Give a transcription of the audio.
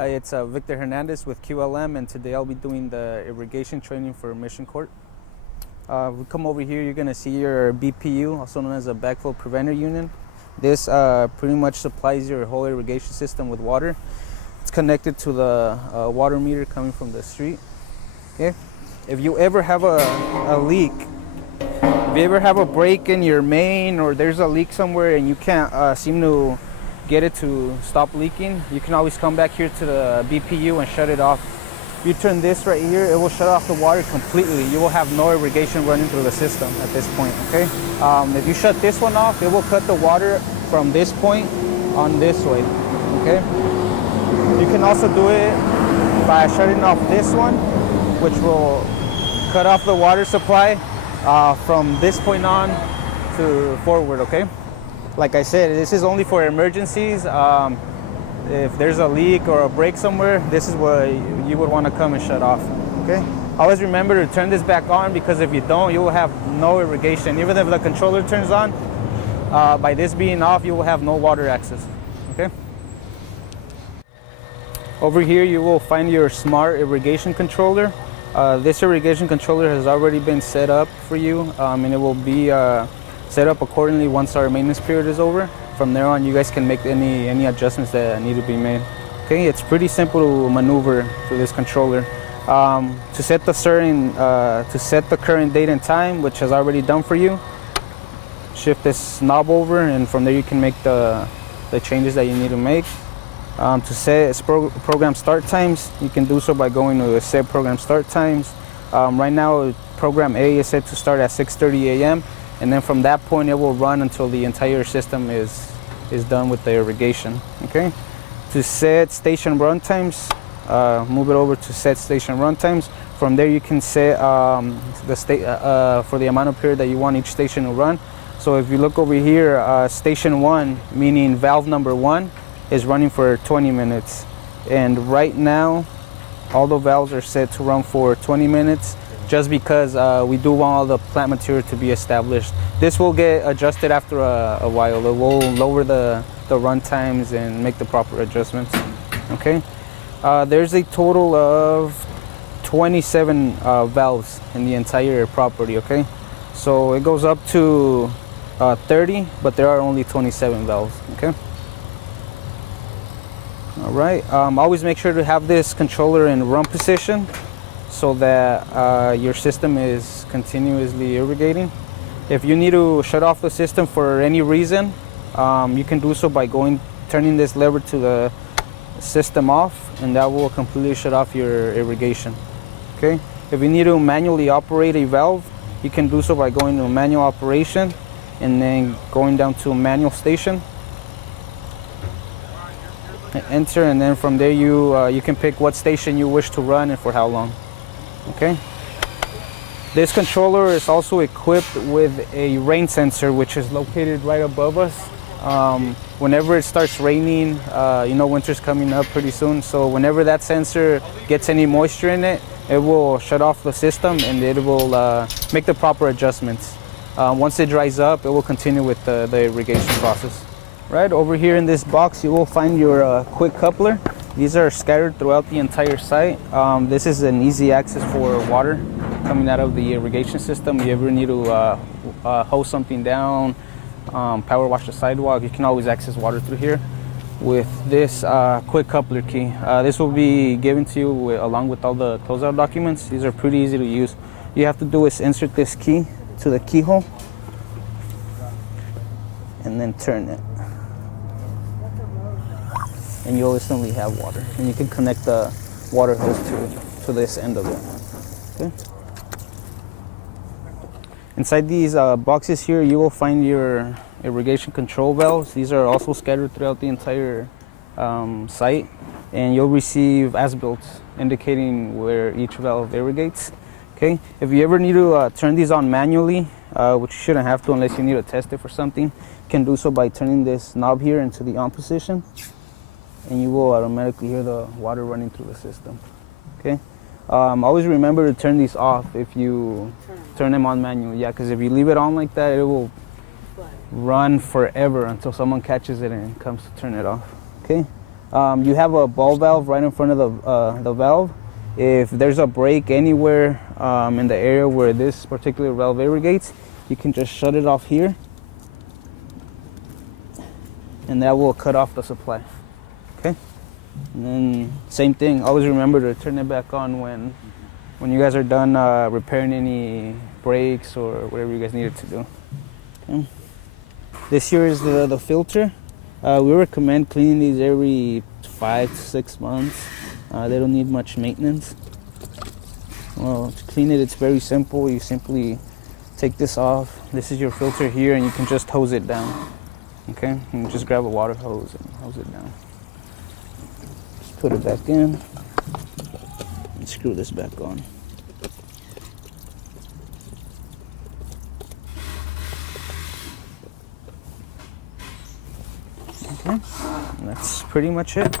It's Victor Hernandez with QLM, and today I'll be doing the irrigation training for Mission Court. We come over here, you're going to see your BPU, also known as a backflow preventer unit. This pretty much supplies your whole irrigation system with water. It's connected to the water meter coming from the street. Okay. If you ever have a leak, if you ever have a break in your main, or there's a leak somewhere and you can't seem to get it to stop leaking, you can always come back here to the BPU and shut it off. If you turn this right here, it will shut off the water completely. You will have no irrigation running through the system at this point, okay? If you shut this one off, it will cut the water from this point on this way, okay? You can also do it by shutting off this one, which will cut off the water supply from this point on to forward, okay? Like I said, this is only for emergencies. If there's a leak or a break somewhere, this is what you would want to come and shut off, okay? Always remember to turn this back on, because if you don't, you will have no irrigation. Even if the controller turns on, by this being off, you will have no water access, okay? Over here, you will find your smart irrigation controller. This irrigation controller has already been set up for you, and it will be set up accordingly once our maintenance period is over. From there on, you guys can make any adjustments that need to be made. Okay, it's pretty simple to maneuver through this controller. To set the current date and time, which has already done for you, shift this knob over, and from there you can make the changes that you need to make. To set program start times, you can do so by going to set program start times. Right now, program A is set to start at 6:30 a.m. and then from that point it will run until the entire system is done with the irrigation. Okay. To set station run times, move it over to set station run times. From there you can set for the amount of period that you want each station to run. So if you look over here, station 1, meaning valve number 1, is running for 20 minutes. And right now all the valves are set to run for 20 minutes. Just because we do want all the plant material to be established. This will get adjusted after a while. It will lower the run times and make the proper adjustments, okay? There's a total of 27 valves in the entire property, okay? So it goes up to 30, but there are only 27 valves, okay? All right, always make sure to have this controller in run position, so that your system is continuously irrigating. If you need to shut off the system for any reason, you can do so by turning this lever to the system off, and that will completely shut off your irrigation. Okay. If you need to manually operate a valve, you can do so by going to manual operation and then going down to manual station. Enter, and then from there you can pick what station you wish to run and for how long. Okay. This controller is also equipped with a rain sensor, which is located right above us. Whenever it starts raining, you know winter's coming up pretty soon, so whenever that sensor gets any moisture in it, it will shut off the system and it will make the proper adjustments. Once it dries up, it will continue with the irrigation process. Right over here in this box, you will find your quick coupler. These are scattered throughout the entire site. This is an easy access for water coming out of the irrigation system. If you ever need to hose something down, power wash the sidewalk, you can always access water through here with this quick coupler key. This will be given to you along with all the closeout documents. These are pretty easy to use. You have to do is insert this key to the keyhole and then turn it, and you'll instantly have water, and you can connect the water hose to this end of it. Okay. Inside these boxes here, you will find your irrigation control valves. These are also scattered throughout the entire site, and you'll receive as-built indicating where each valve irrigates. Okay. If you ever need to turn these on manually, which you shouldn't have to unless you need to test it for something, you can do so by turning this knob here into the on position, and you will automatically hear the water running through the system. Okay. Always remember to turn these off if you turn them on manually. Yeah, because if you leave it on like that, it will run forever until someone catches it and comes to turn it off. Okay. You have a ball valve right in front of the valve. If there's a break anywhere in the area where this particular valve irrigates, you can just shut it off here, and that will cut off the supply. Okay? And then same thing, always remember to turn it back on when you guys are done repairing any breaks or whatever you guys needed to do. Okay. This here is the filter. We recommend cleaning these every 5 to 6 months. They don't need much maintenance. Well, to clean it, it's very simple. You simply take this off. This is your filter here, and you can just hose it down. Okay, and just grab a water hose and hose it down. Just put it back in and screw this back on. Okay, and that's pretty much it.